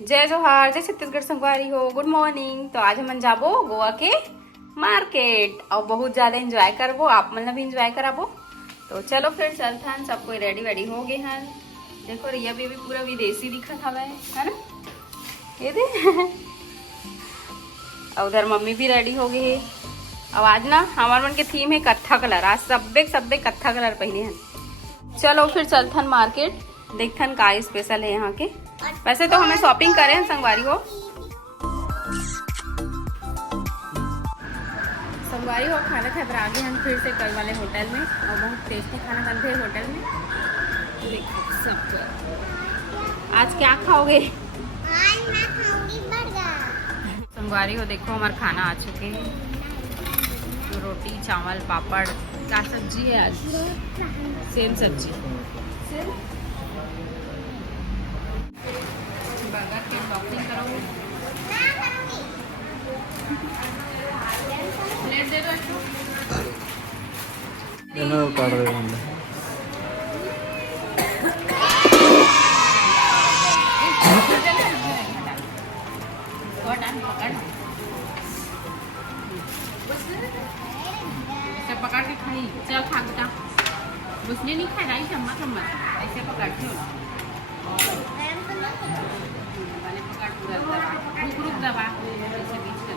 जय जोहार, जय छत्तीसगढ़ संगवारी हो। Good morning. तो आज हम जाबो गोवा के मार्केट और बहुत ज्यादा एंजॉय करबो, आप मतलब भी एंजॉय कराबो। तो चलो फिर चलथन, सब कोई रेडी वेडी हो गए हैं। देखो रिया भी पूरा विदेशी दिखत हवा है ना, ये दे और उधर मम्मी भी रेडी हो गई है। अब आज ना हमारे मन के थीम है कत्था कलर, आज सबे कत्था कलर पहने हैं। चलो फिर चलथन मार्केट, देखथन का स्पेशल है यहाँ के। वैसे तो हमें शॉपिंग करे हैं संगवारी हो, खाना खाए पर आगे हम फिर से कल वाले होटल में, और बहुत टेस्टी खाना बनते हैं होटल में। देखो सब आज क्या खाओगे? आज मैं खाऊंगी बर्गर। संगवारी हो देखो हमारे खाना आ चुके हैं, रोटी चावल पापड़। क्या सब्जी है आज? सेम सब्जी। बर्गर के शॉपिंग करो, प्लेट दे दो काट रहे हैं। पकड़ के खाई, चल खा बेटा। उसने नहीं खाया, चम्मच ऐसे पकड़ती हो। मैंने पकड़ पूरा दबा, रुक दबा ऐसे बीच कर।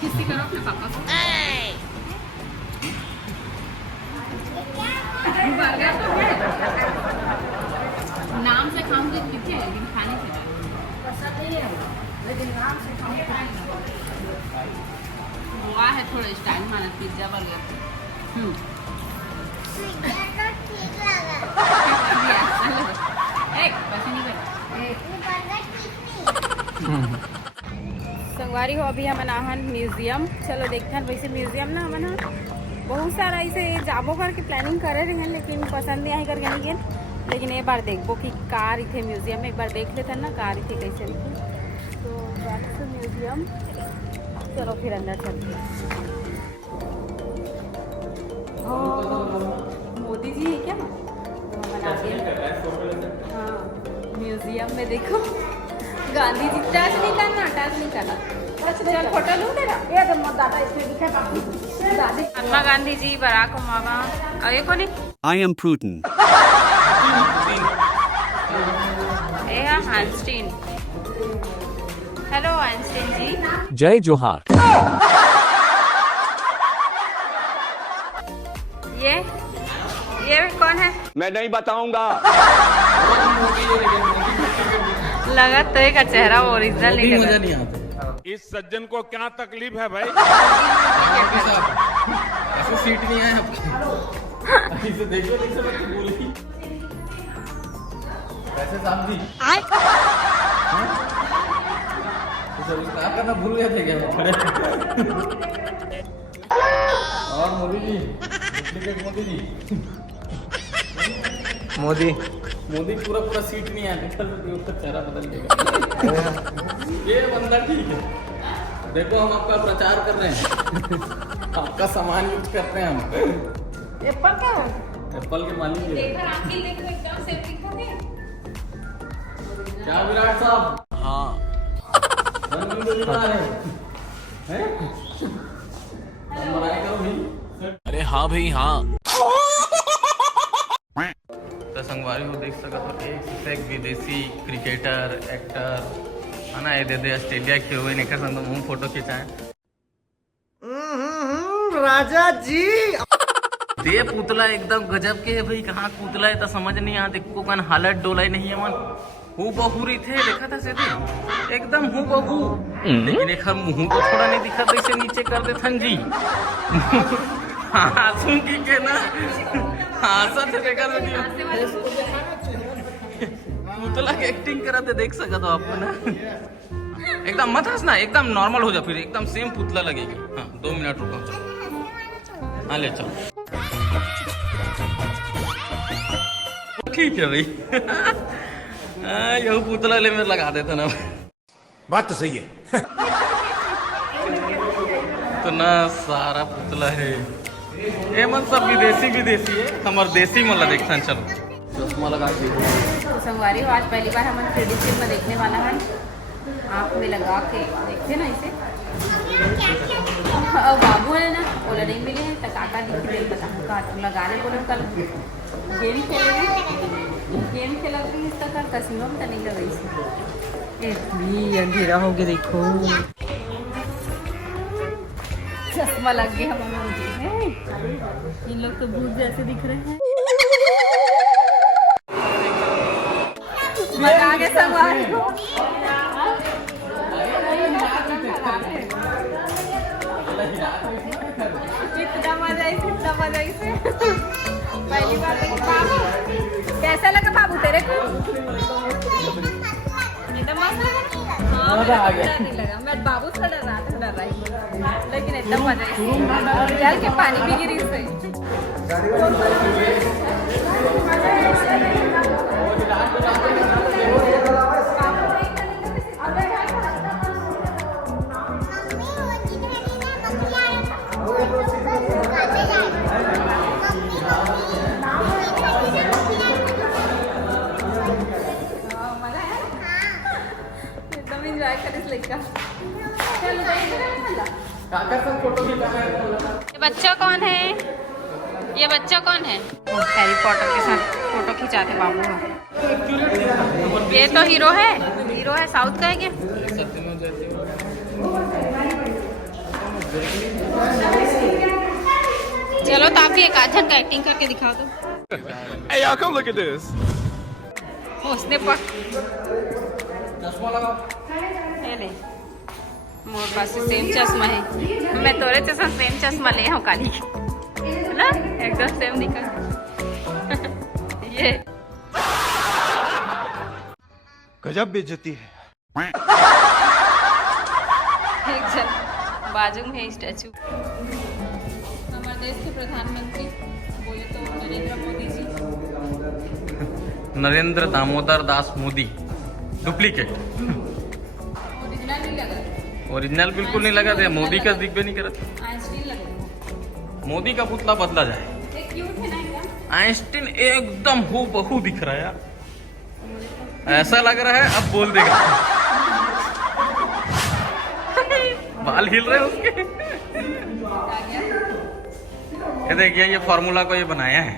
किसी करो अपने पापा को। बर्गर तो है, नाम से खाऊंगी कितने, लेकिन खाने से पसंद नहीं है, लेकिन नाम से खाऊंगी। हुआ है थोड़ा स्टाइल माना पिज्जा बर्गर। ठीक लगा। वैसे नहीं कर संगवारी हो। अभी हम नाहन म्यूजियम, चलो देखते हैं। वैसे म्यूजियम ना हम बहुत सारा ऐसे जाबो करके प्लानिंग करे रहे हैं, लेकिन पसंद नहीं आई करके नहीं गए। लेकिन एक बार देखो कि कार इथे म्यूजियम में एक बार देख लेते हैं ना, कार इथे कैसे दिखे। तो बैक टू म्यूजियम, चलो फिर अंदर चलते हैं। मोदी जी है क्या? तो हम आ गए। हाँ म्यूजियम में देखो गांधी जी। टच नहीं करना, टच नहीं करना। चल फोटो लूँ तेरा। दादी महात्मा गांधी जी, बराक ओबामा, और ये कौन है? I am Putin. ये है आइंस्टीन। हेलो आइंस्टीन जी। Jai Johar. ये कौन है? मैं नहीं बताऊंगा। लगा तो का चेहरा ओरिजिनल नहीं आता। इस सज्जन को क्या तकलीफ है भाई? ऐसे सीट नहीं आए आपकी। इसे देखो नहीं समझ बोली। वैसे साहब जी तो उसका करना भूल गए थे क्या? और मोदी जी, डुप्लीकेट मोदी जी। मोदी पूरा सीट नहीं आया, उसका चेहरा बदल गया। ये बंदा ठीक है। देखो हम आपका प्रचार कर रहे हैं, आपका सामान यूज करते हैं हम। एप्पल का एप्पल के मालिक हैं। एकदम से क्या विराट साहब? हाँ। दिखा रहे हैं? बनाए करो भी। अरे हाँ भाई हाँ। तो संगवारी को देख सका तो एक से एक विदेशी क्रिकेटर एक्टर है ना, ये दे ऑस्ट्रेलिया के हुए निकल संग हम फोटो खिंचाए। राजा जी दे पुतला एकदम गजब के है भाई। कहाँ पुतला है तो समझ नहीं आता, को कन हालत डोला नहीं है मन। हूँ बहू रही थे, देखा था सीधे एकदम हूँ बहू, लेकिन एक मुँह को थोड़ा नहीं दिखा, तो इसे नीचे कर दे थन जी। हाँसू की के ना हाँसा थे, देखा पुतला की एक्टिंग करा थे, देख सका तो आपको ना। एकदम मत हंसना, एकदम नॉर्मल हो जा, फिर एकदम सेम पुतला लगेगी। हाँ 2 मिनट रुको। हाँ ले चलो। ठीक है भाई। यही पुतला ले में लगा देता ना। बात तो सही है। तो ना सारा पुतला है ये मन सब विदेशी है। हमार देसी मला देखता चलो चश्मा लगा के। तो संगवारी हो, आज पहली बार हम 3D फिल्म देखने वाला है। आँख में लगा के देखते ना इसे। अब बाबू है ना बोला नहीं मिले हैं तो काका दिख रहे बता काट लगा ले बोले कल गेम खेला इसका कल कसिनो में तो नहीं लगा इसे। इतनी अंधेरा हो गया देखो। चश्मा लग गया हम इन लोग तो भूत जैसे दिख रहे हैं। मजा आ गया संगवारी हो। कितना मजा इसे पहली बार बाबू कैसा लगा बाबू तेरे को? एकदम मस्त लगा। हाँ मजा आ गया। नहीं लगा मैं बाबू थोड़ा डर रहा लेकिन एकदम मजा रियल के पानी भी गिरी से। एंजॉय कर इस लड़का। ये बच्चा कौन है? ये बच्चा कौन है? हैरी पॉटर के साथ फोटो खिंचाते बाबू। ये तो हीरो है साउथ का है क्या? चलो तो आप भी एक आधन का एक्टिंग करके दिखाओ तो। Hey, y'all, come look at this. उसने पर मोर पास सेम चश्मा है। मैं तोरे चश्मा सेम चश्मा ले हूँ काली ना एकदम सेम दिखा। ये गजब बेइज्जती है। एक जन बाजू में है स्टैचू। हमारे देश के प्रधानमंत्री बोले तो नरेंद्र मोदी जी। नरेंद्र दामोदर दास मोदी डुप्लीकेट। ओरिजिनल नहीं लगा। ओरिजिनल बिल्कुल नहीं लगा था। मोदी का दिख भी नहीं करता। आइंस्टीन लगा। मोदी का पुतला बदला जाए। एक क्यूट है ना एकदम। आइंस्टीन एकदम हूबहू दिख रहा है यार। ऐसा लग रहा है अब बोल देगा। बाल हिल रहे हैं उसके। ये देखिए ये फॉर्मूला को ये बनाया है।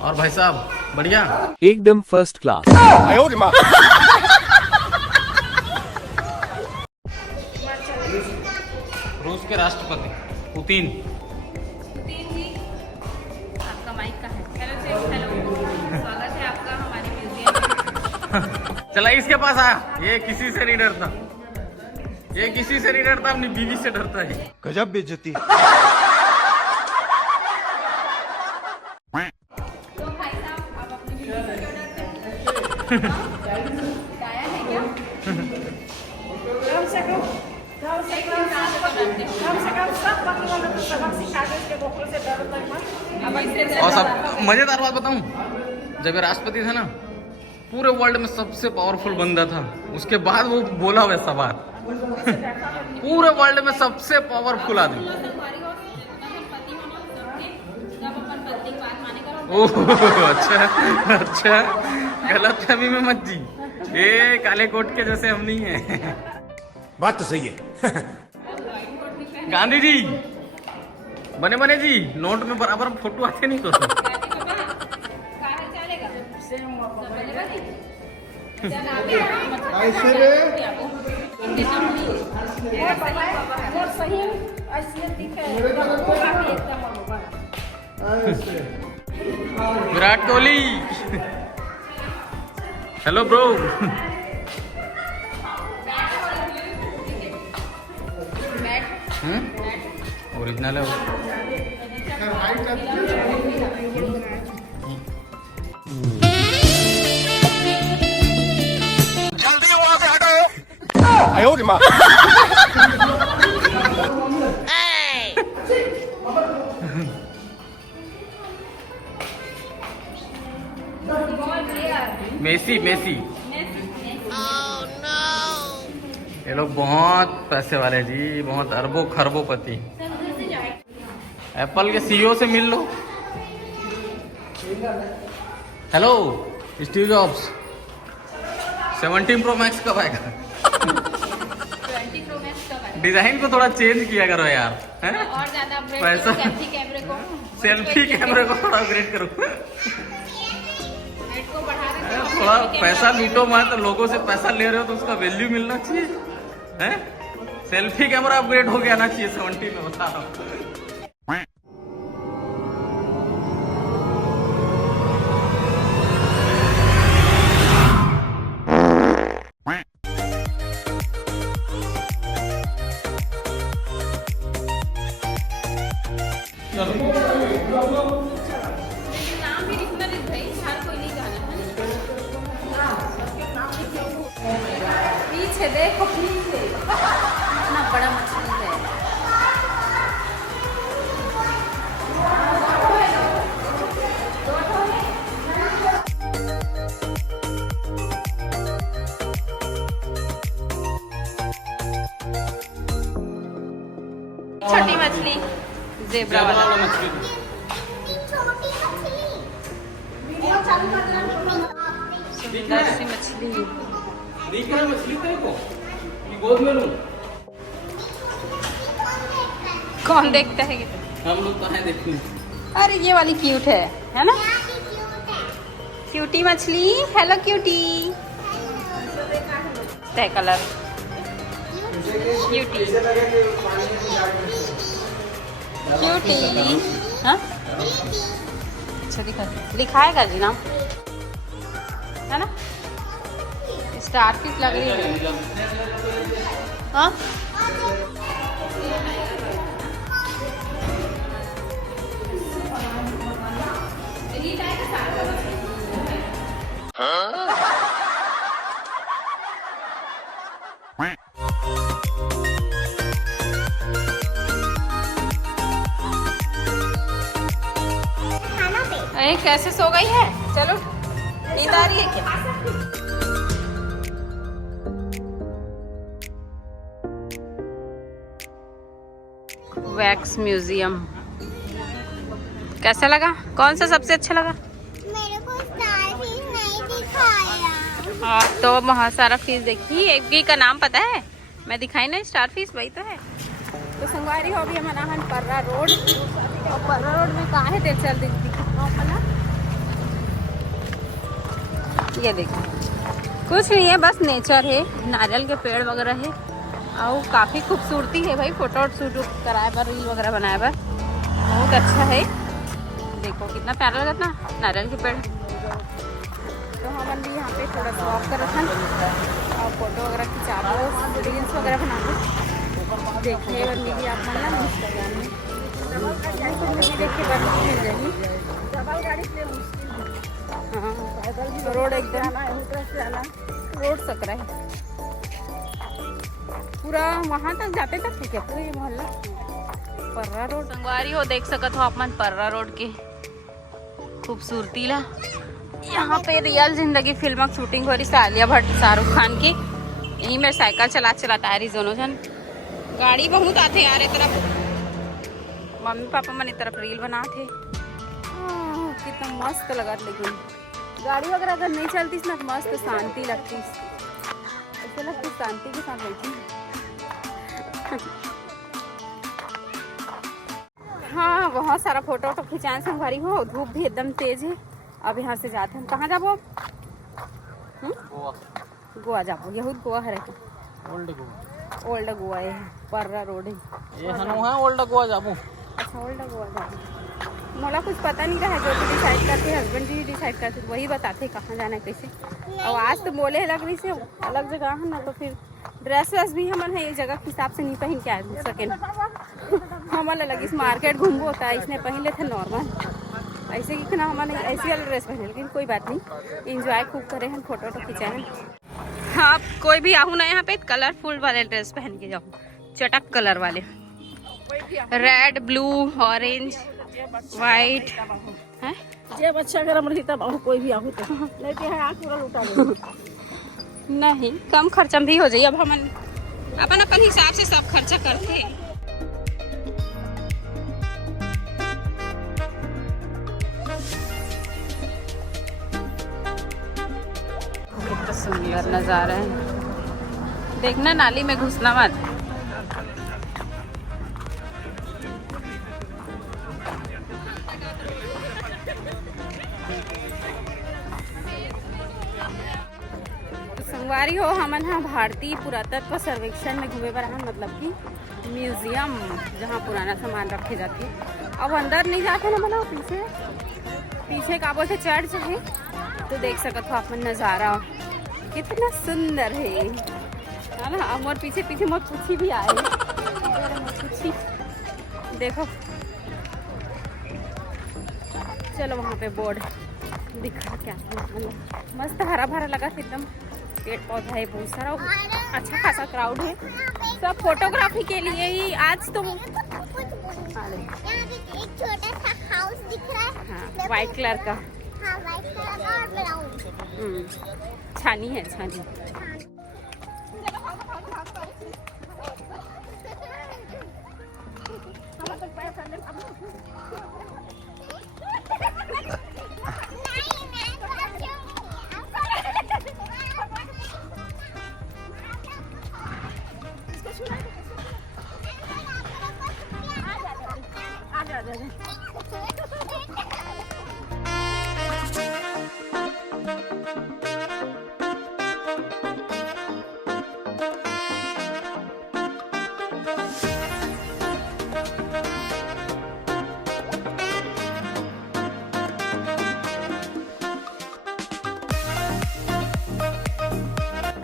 और भाई साहब बढ़िया एकदम फर्स्ट क्लास। रूस के राष्ट्रपति पुतिन। जी आपका माइक का है। हेलो स्वागत है आपका हमारे म्यूजियम में। चला इसके पास आ। ये किसी से नहीं डरता। अपनी बीवी से डरता है। गजब बेइज्जती। तो भाई साहब आप अपनी बीवी से क्यों डरते हैं? गाया है क्या? और सब मजेदार बात बताऊं, जब ये राष्ट्रपति था ना पूरे वर्ल्ड में सबसे पावरफुल बंदा था। उसके बाद वो बोला वैसा बात। पूरे वर्ल्ड में सबसे पावरफुल आदमी। ओह अच्छा गलत फहमी में मत जी। ये काले कोट के जैसे हम नहीं है। बात तो सही है। गांधी जी बने जी नोट में बराबर फोटो आते नहीं तो। Virat Kohli hello bro. Original है वो। जल्दी वहां से हटो। आयो रे माँ। Messi Messi. ये लोग बहुत पैसे वाले जी, बहुत अरबों खरबों पति। एप्पल के सीईओ से मिल लो। Hello Steve Jobs, 17 pro max कब आएगा? 20 प्रो मैक्स कब आएगा? डिजाइन को थोड़ा चेंज किया करो यार, है? और ज्यादा अपग्रेड पैसा- करो सेल्फी कैमरे को। सेल्फी कैमरे को थोड़ा अपग्रेड करो। रेट को बढ़ा रहे हो। थोड़ा पैसा लूटो मत, लोगों से पैसा ले रहे हो तो उसका वैल्यू मिलना चाहिए, है? सेल्फी कैमरा अपग्रेड हो गया ना चाहिए 70 में, बता रहा हूँ। नाम भी लिखना नहीं भाई, हर कोई नहीं जाना है। पीछे देखो, पीछे इतना बड़ा मछली है। छोटी मछली जेब्रा वाला। मछली छोटी मछली सुंदर सी मछली। दिख रहा है मछली तेरे को? ये गोद में लूं? कौन देखता है ये? हम लोग तो है देखूं। अरे ये वाली क्यूट है ना? क्यूटी मछली। Hello cutie. है कलर क्यूटी क्यूटी। हाँ अच्छा दिखाएगा जी नाम, है ना? स्टार फिश लग रही है। हाँ खाना पे अरे कैसे सो गई है? चलो नींद आ रही है क्या? वैक्स म्यूजियम कैसा लगा? कौन सा सबसे अच्छा लगा? मेरे को स्टार फिश नहीं दिखाया। आप तो बहुत सारा फिश देखी, एक भी का नाम पता है? मैं दिखाई ना स्टार फिश, वही तो है। तो संगवारी हो गया मनाहन पर्रा रोड, और पर्रा रोड में कहाँ है तेल चल ये देखो कुछ नहीं है, बस नेचर है, नारियल के पेड़ वगैरह है और काफ़ी खूबसूरती है भाई। फोटो शूट कराए पर, रील वगैरह बनाए पर बहुत अच्छा है। देखो कितना प्यारा लगा ना नारियल के पेड़। तो हम भी यहाँ पे थोड़ा सा वॉक कर रखा और फोटो वगैरह खिंचा लो, रील्स वगैरह बना लो। देखिए बंदी भी आप मन ना इंस्टाग्राम में देख के बंदी मिल जाएगी। हाँ तो रोड एकदम रोड सकरा है पूरा, वहाँ तक जाते तक ठीक है पूरा ये मोहल्ला पर्रा रोड। संगवारी हो देख सकत हो अपन पर्रा रोड के खूबसूरती ला। यहाँ पे रियल जिंदगी फिल्म की शूटिंग हो रही है आलिया भट्ट शाहरुख खान की। यहीं में साइकिल चला आ रही दोनों जन। गाड़ी बहुत आते यार तरफ, मम्मी पापा मन तरफ रील बना थे। कितना मस्त लगा, लेकिन गाड़ी वगैरह अगर नहीं चलती ना तो मस्त शांति लगती, ऐसे लगती शांति के साथ बैठी। हाँ बहुत सारा फोटो वोटो खिंचाने से भरी हो, धूप भी एकदम तेज है। अब यहाँ से जाते हैं, कहाँ जाबो? गोवा जाबो। यहूद गोवा है ओल्ड गोवा है, पर्रा रोड है ये हनु है ओल्ड गोवा जाबो। अच्छा ओल्ड गोवा जाबो। मोला कुछ पता नहीं रहा, जो भी डिसाइड करते हस्बैंड जी डिसाइड करते वही बताते कहाँ जाना है कैसे। और आज तो बोले लग रही से अलग जगह है ना, तो फिर ड्रेस व्रेस भी हमारे है ये जगह के हिसाब से नहीं पहन के आ सके। हमारे लगी इस मार्केट घूमबो होता है, इसने पहन ले थे नॉर्मल ऐसे कि ना हमारे ऐसी वाला ड्रेस पहने, लेकिन कोई बात नहीं, इंजॉय खूब करे हैं, फोटो वोटो खिंचाए हैं। हाँ कोई भी आहू ना यहाँ पे कलरफुल वाले ड्रेस पहन के जाओ, चटक कलर वाले, रेड ब्लू ऑरेंज वाइट है, ये बच्चा गरम रही तब और कोई भी आहू तो नहीं तो है आँख पूरा लुटा दे। नहीं कम खर्चा में भी हो जाइए। अब हम अपन अपन हिसाब से सब खर्चा करते। कितना सुंदर नजारा है, देखना नाली में घुसना मत। संगवारी हो हमन हाँ भारतीय पुरातत्व सर्वेक्षण में घूमे पर हम, मतलब कि म्यूजियम जहाँ पुराना सामान रखे जाते। अब अंदर नहीं जाते ना बनाओ, पीछे पीछे का बोलते चर्च है, तो देख सकते हो अपन नज़ारा कितना सुंदर है ना। अब और पीछे पीछे मोर पूछी भी आए, पूछी देखो। चलो वहाँ पे बोर्ड दिखा क्या मतलब मस्त हरा भरा लगा, एकदम पेड़ पौधा है बहुत सारा, अच्छा खासा क्राउड है, सब फोटोग्राफी के लिए ही। आज तो यहाँ पे एक छोटा सा हाउस दिख रहा है। हाँ वाइट कलर का, हाँ वाइट कलर और ब्राउन। छानी है छानी।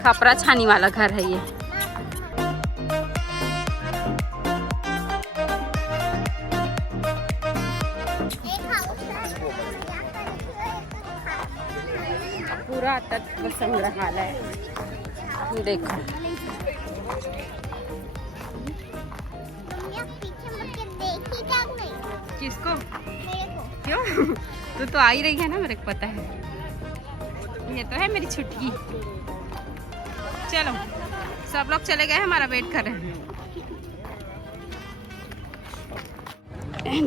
खपरा छानी वाला घर है ये। पूरा तत्व संग्रहालय देखो। किसको? क्यों? तू तो आ ही रही है ना, मेरे को पता है। ये तो है मेरी छुटकी। चलो सब लोग चले गए, हमारा वेट कर रहे हैं।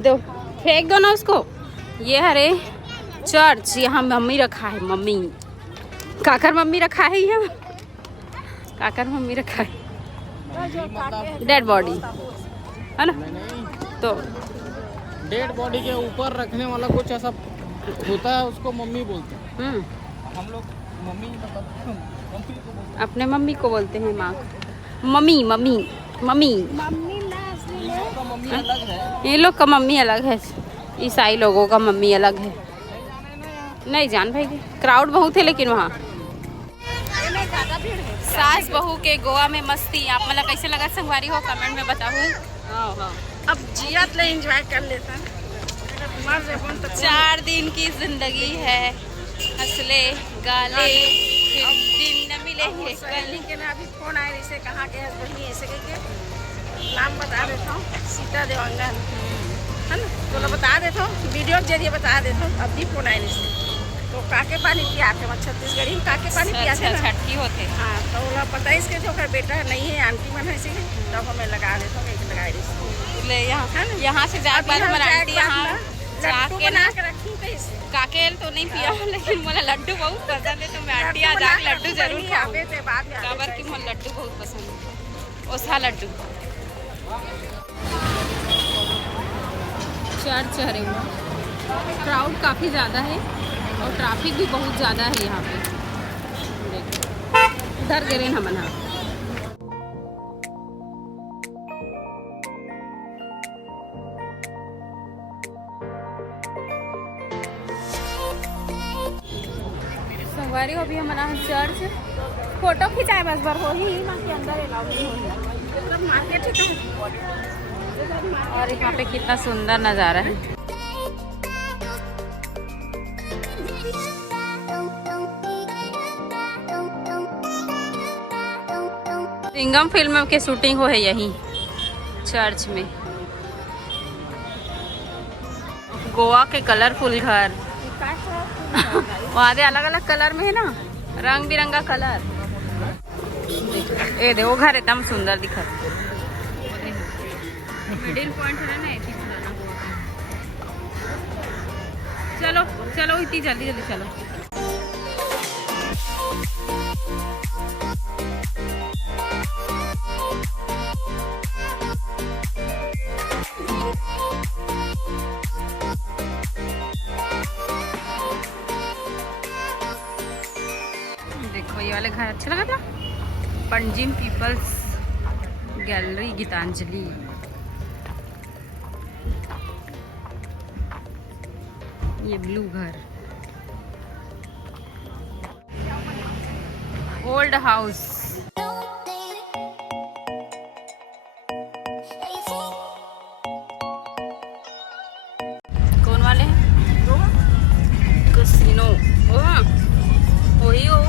दो फेंक दो ना उसको। ये हरे चर्च, यहाँ मम्मी रखा है, मम्मी काकर मम्मी रखा है, यहाँ काकर मम्मी रखा है। डेड बॉडी है ना, तो डेड बॉडी के ऊपर रखने वाला कुछ ऐसा होता है, उसको मम्मी बोलते हैं। हम लोग मम्मी अपने मम्मी को बोलते हैं, माँ मम्मी मम्मी मम्मी। ये लोग का मम्मी अलग है, ईसाई लोगों का मम्मी अलग है। नहीं जान भाई, क्राउड बहुत है लेकिन वहाँ। सास बहू के गोवा में मस्ती, आप मतलब कैसे लगा संगवारी हो कमेंट में बताओ। अब जियात ले एंजॉय कर लेता है। 4 दिन की जिंदगी है, हंसले गाले फिर दिन न मिलेंगे कल। के ना अभी फोन आए इसे कहाँ के हस्बैंड ऐसे करके नाम बता देता हूँ, सीता देवांगन है ना, तो बता देता हूँ, वीडियो के जरिए बता देता हूँ। अभी फोन आए इसे तो काके पानी पियाते हैं, छत्तीसगढ़ी में काके पानी पियाते हैं, छटकी होते। हाँ तो वो पता है इसके जो बेटा नहीं है, आंटी मन है इसी तब हमें लगा देता हूँ, लगाए यहाँ से जाकर हमारा आंटी यहाँ लड्डू बना के रखी थे इसे। काकेल तो नहीं पिया, लेकिन मुझे लड्डू बहुत पसंद है, तो मैं आंटी आज आके लड्डू जरूर खाऊंगी। काबर की मुझे लड्डू बहुत पसंद है, ओसा लड्डू। चर्च है, क्राउड काफ़ी ज़्यादा है और ट्रैफिक भी बहुत ज़्यादा है यहाँ पे। देखो उधर गिरे हम ना। संगवारी हो भी हमारा चर्च, फोटो खिंचाए बस बार हो ही माँ के अंदर अलाउ नहीं हो। मार्केट और यहाँ पे कितना सुंदर नज़ारा है। सिंघम फिल्म के शूटिंग हो है यहीं चर्च में। गोवा के कलरफुल घर वो आधे अलग अलग कलर में है ना, रंग बिरंगा कलर। ये देखो घर एकदम सुंदर दिखा, मिडिल पॉइंट है ना, इतनी पुराना। चलो चलो इतनी जल्दी जल्दी चलो। देखो ये वाले घर अच्छा लगा था। Panjim peoples gallery Geetanjali. ये ब्लू घर, ओल्ड हाउस। कौन वाले हैं? कसिनो। वही होगा।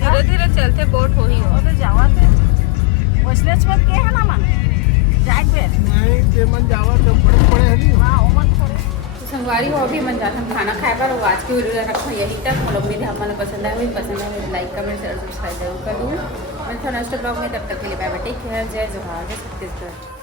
धीरे धीरे चलते बोट हो ही हो। संगवारी हो भी मन जाता खाना खाए पर आज की वीडियो रखो यही तक। हम लोग मेरे हमारा पसंद है लाइक कमेंट शेयर सब्सक्राइब जरूर कर दूँ। मैं थोड़ा नेक्स्ट ब्लॉग में, तब तक के लिए बाय बाय, टेक केयर, जय जोहार, जय छत्तीसगढ़।